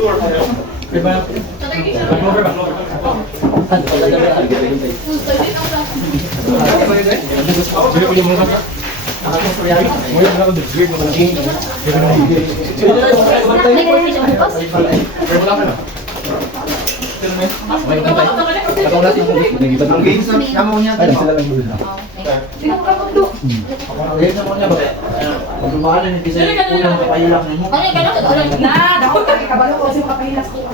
Ang games na kamo niya sila lang muna. Sino ka mundo? Games na mo niya ba? Maglumahan ni kasi unang kapahilak mo. Ano yung gano'n? Na, dako kami kabalo ko kasi makapahilas ko.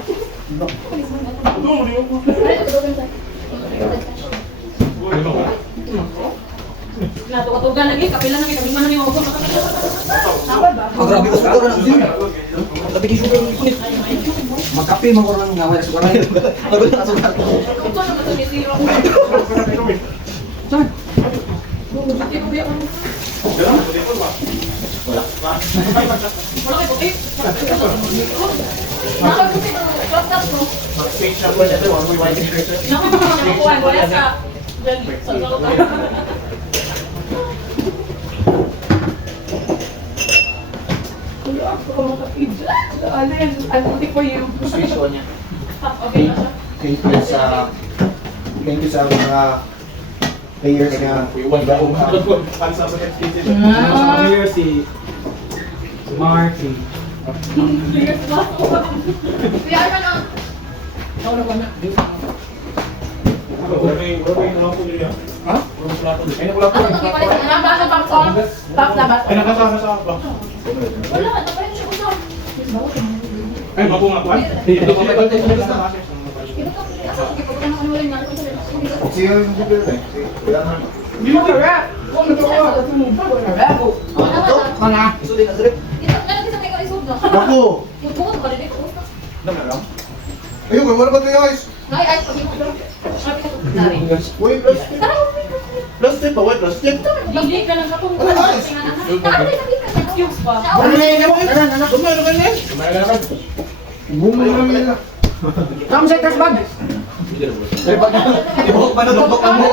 Natutugan lagi, kapila namin kami man namin ako. Tawad ba? Ang grabe ko sugar ng din. Grabe ki sugar ng kunit. Magkape man ko nang ngaway sugar. Pagod na sugar. Ito naman ito ni Zero. Saan? Hindi ko biyak. Wala kayo puti. Nakabuti ko. Laptop ko. Nakabuti ko. Wala sa... Sa I'll for you. Gusto niya. Okay na siya. Thank you sa mga players na Player si Mark, si Kaya ka na. Ha? Ano ito kipalit? Nabasa pang song? Top na ba? Ay, nakasama sa ba? Wala, napalit siya usap. Ay, mapo nga po. Ito ka pili. Asa, kipalit na ano rin natin. Siya yung super eh. Wala na. Hindi mo ka-rap! Huwag na to ka! Rap. Wala ba? Mga. Gusto din na drip. Ito, nalang isa kayo isog na. Ako. Magbuot ba rin ito? Dami lang. Ayun, wala ba tayo guys? Ay, ay, pag imo daw. Sabi ko, dari. Uy, plus tip. Plus tip ba? Wait, plus tip. Hindi ka lang kapong. Ay! Excuse pa. Anak, bumalo ka niya. Bumalo ka niya. Come sa trash bag. Ibok pa na tubok ka mo.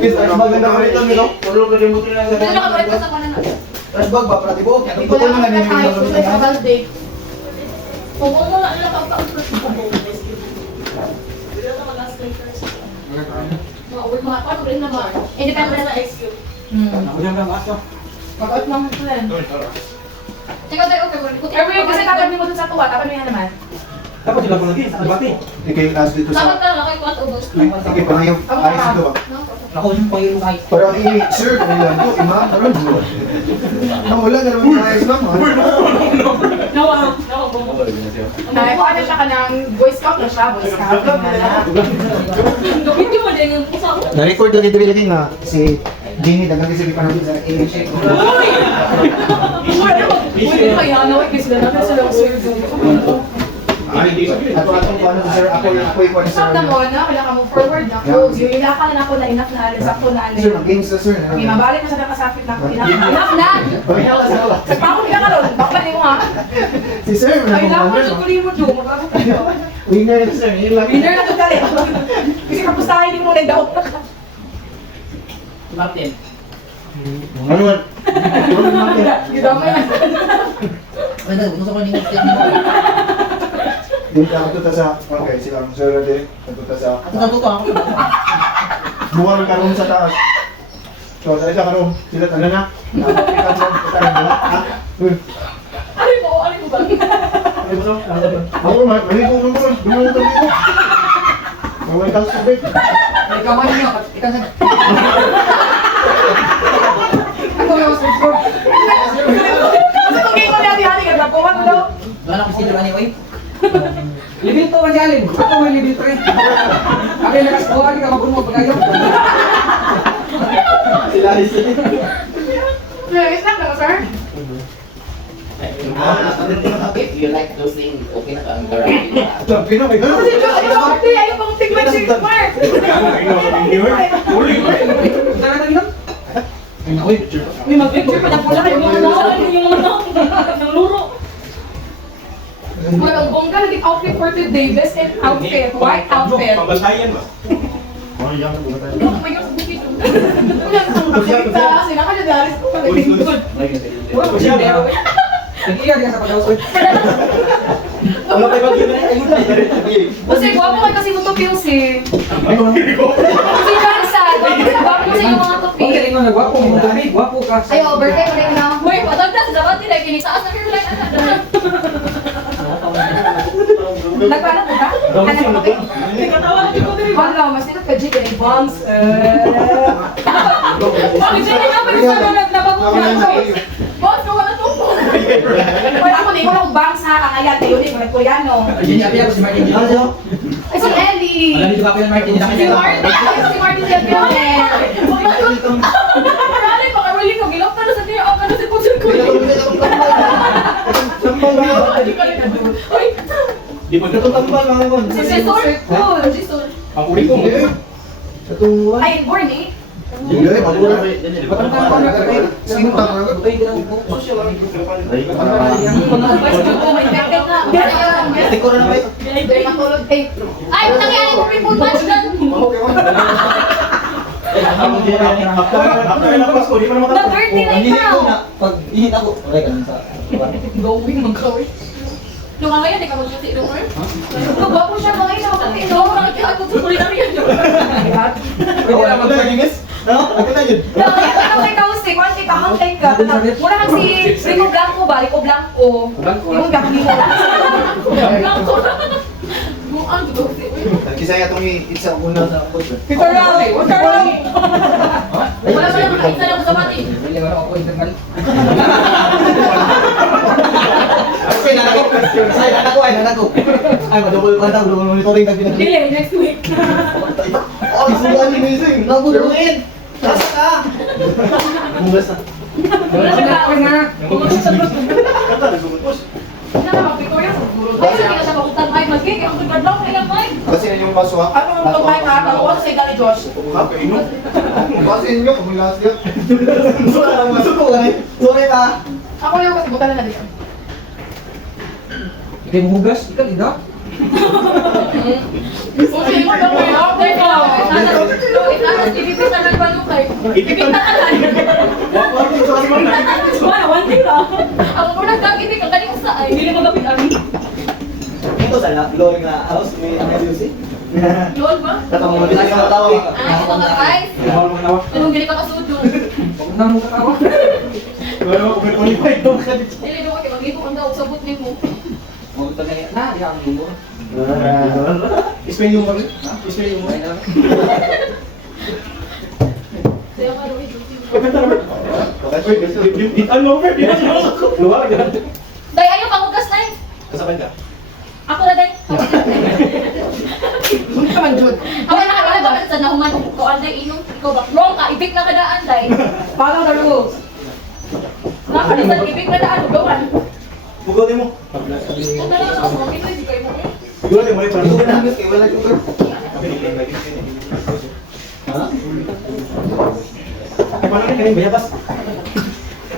Is, ay maganda ka rito, Milo. Pulo ka rin mo rin Hindi na kapalit sa kanan. Trash bag ba? Para tibok. Hindi Ito ko ko lang na nga tayo ninyo. sa balde. Kung ano na lang pagkakas. Mga paano rin naman. Independent na excuse. Ako dyan lang asa. Pag-out lang ito rin. Teka tayo, okay. Erwin, kasi tapan mo dun sa tuwa, tapan mo yan naman. Dapat sila po lagi, sa debate. Ikaw yung last dito Tapan sa... ka lang, ako yung kwat ubos. Sige, pangayaw. Ayos dito ba? Ako yung payong kahit. Pero sir, kailan ko, ima, karon mo. Wala na naman ayos lang, ha? Nawa, bumo. Ay, kung ano siya ka ng Boy Scout na siya, Boy Scout. Gawin mo din yung pusa ko. Na-record lang dito lagi nga si Jenny dagang kasi panahon sa AHA. Pwede pa yan, nawag kasi na natin sa lang servo. Atong paano sir, ako yung paano Stop na sir. mo, na, wala ka mo forward na. Close. Yung ilaka na ako na enough na alis, sakto na alis. Sir, mag-games na sir. Okay, mabalik na sa nakasakit na ako. Enough na! Sagpako nila ka ron, bakit mo ha? Si sir, Ay, lang mo, wala suguli mo doon. Magkakot kayo. winner na sir, yun lang. Winner na ito dali. Kasi kapustahin din mo rin daw. Martin. Ano man? Gidamay na. Wala, gusto ko ningin step mo. Dito ako tuta sa, okay, silang sir din, tuta sa, Ato ka. buwan ka room sa taas. So, sa isa ka room, sila tala na. Napakikan mo, katarin mo. Alin mo ba? Ako, maligo mo mo, dumulutang dito. Maway kang subik. May kamay niyo, ikan sa... Ako yung subscribe. Kasi kung kayo ko hati-hati ka, napuwan mo daw. Wala ko sila anyway. Libil to man galing. Ako may libil to rin. Ako yung nakaskuha, di ka magulong pag-ayaw. Sila isa. Snack na, sir? If you like those things, okay na ka ang karaoke. Lampi na, may gano'n. Kasi Diyos, ay sorry, ayaw pang tigman si Mark. Tara na rin. May mag-picture pa na pula kayo mga nawalan yung mga ng luro. Well, bongga naging outfit for today. Best in outfit, white outfit. Pambasayan ba? Ano yan? Ano may yung bukid? Ang kakita, sinaka niya daris ko pala. Wala ko siya. Nag-iya diya sa pag-household. Ano tayo bagyo na ayun na. Kasi gwapo kayo kasi mo topi yung si. Si Jansan, gwapo kasi yung mga topi. Okay, ikaw na gwapo mo. Dami, gwapo ka. Ayo, birthday mo rin na. Uy, patagdas, dapat nila kinitaas na pero like Nagpalat mo ka? Ano ba kayo? Wala, mas nila ka Jig and bombs. Bakit siya nga pero sa nagnabago ko lang. Boss, ko wala to. Wala ako na yung bangs ha, ang ayat kayo ni mga Koreano. Ayun, abi ako si Martin. Ay, si Ellie. Alam dito ka pa yung Martin. Si Martin, si Martin siya pinag. Marami pa karuli ko gilok pero sa tiyo ako si Puso ko. Uy, Di ba ito tambal mga kon? si Sor. Oh, si Sor. Ako rin ko. Ay, born eh. Hindi, patulog. Sino ka? Butay ka lang po. Matulog eh. Ay, nangyari mo rin po match na. After ng Pasko, di mo naman Na-30 na ikaw. Pag ihit ako, okay ka lang sa... Going mag-going. Nung nga ngayon, ikaw mag-duty doon, or? Nagwapo siya mga ina, kapatid. No, nakakita ko sa kulinary yan. Pwede lang mag-service? No? Ako na yun. Nakakita ikaw si, kung ka hangtay ka. Mura kang si Rico Blanco ba? Rico Blanco. Yung gagawin mo lang. Blanco na. Yung ang duty. Kisaya itong isa una sa kotse. Peter Rally, what's that wrong? Wala pa lang makaisa lang sa mati. Hindi ba ako internal? Ay, nanak ko. Ay, madubol pa daw, double monitoring na pinag- Dili, next week. Ay, sulan ni Missing. Nabuluin. Sasa ka. Bugas na. Wala siya ka. Nga. Wala na mag-Victoria. Ay, hindi ka siya makutan. Ay, mag-gig. Ang gagad lang. Kailang may. Kasi yung kaso ha? Ano yung itong mic ha? Taluwa sa Gali Josh. Kainom. Kasi inyo, kumulas yun. Suko ka rin. Sorry pa. Ako yung kasibutan na dito. Ikaw yung hugas? Ikaw, ida? Okay, mo lang may update ka. Nasa TVP sa nagbalukay. Ibigta ka lang. Wala, one day lang. Ako po nagkakibig ang kaning sa ay. Hindi mo gapit ang. Ito sana, flooring na house, may music. Yun ba? Tatawag mo din sa tawag. Ah, ito ka guys. Anong gili ka kasudo? Huwag na mo katawa. Wala mo kung may qualify daw ka dito. Dili do kay magigo ang daog sabot nimo. Huwag ka na yan. Na, di ako mo. Ismail yung mga. Ismail yung mga. Sayo ka ro ito. Pagkanta naman. Ano over? Luwag yan. Day ayo pangugas nay. Kasabay ka. Ako na day. Hindi ka man, Jude. Ako na kaya ba sa nahuman ko anday inom. Ikaw ba? Wrong ka, ibig na kadaan day. Follow the rules. Nakalisan ibig na daan gawan. Bugotin mo. Kung talaga ako makita di kayo mo. Bugotin mo rin para. Wala na, wala na yung Paano na kaning bayabas?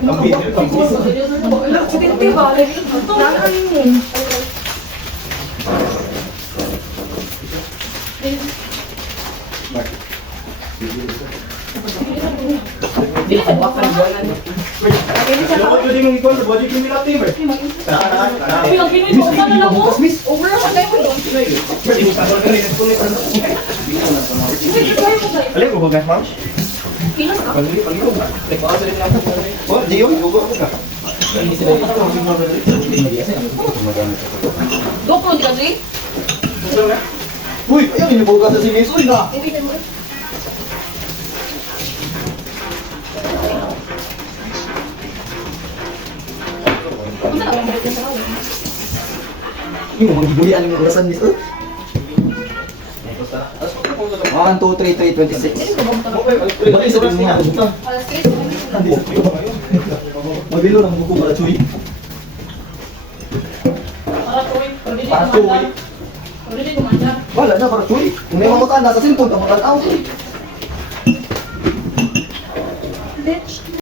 Look, hindi ba? Nakakanin mo. Dapat pwede mong ikaw sa body cream nila team eh. Bilang Pinoy mo sana na mo. Over naman kayo mo. Pwede mo pasok ka rin at kulit. Alam ko ba guys, ma'am? Oh, di yun, gugo ako ka. Doko di ka Dre? Uy, ayun, inibugas sa si Miss. Uy, na. Yung mga gibulian yung orasan Miss. 1, 2, 3, 3, 26. Bakit sabihin mo nga? Alas 3. Mabilo ng buko para chuy. Para tuwi. Para chuy. Pwede kumanda. Wala na para chuy. Kung may mga matanda sa cellphone, kamatanda ako.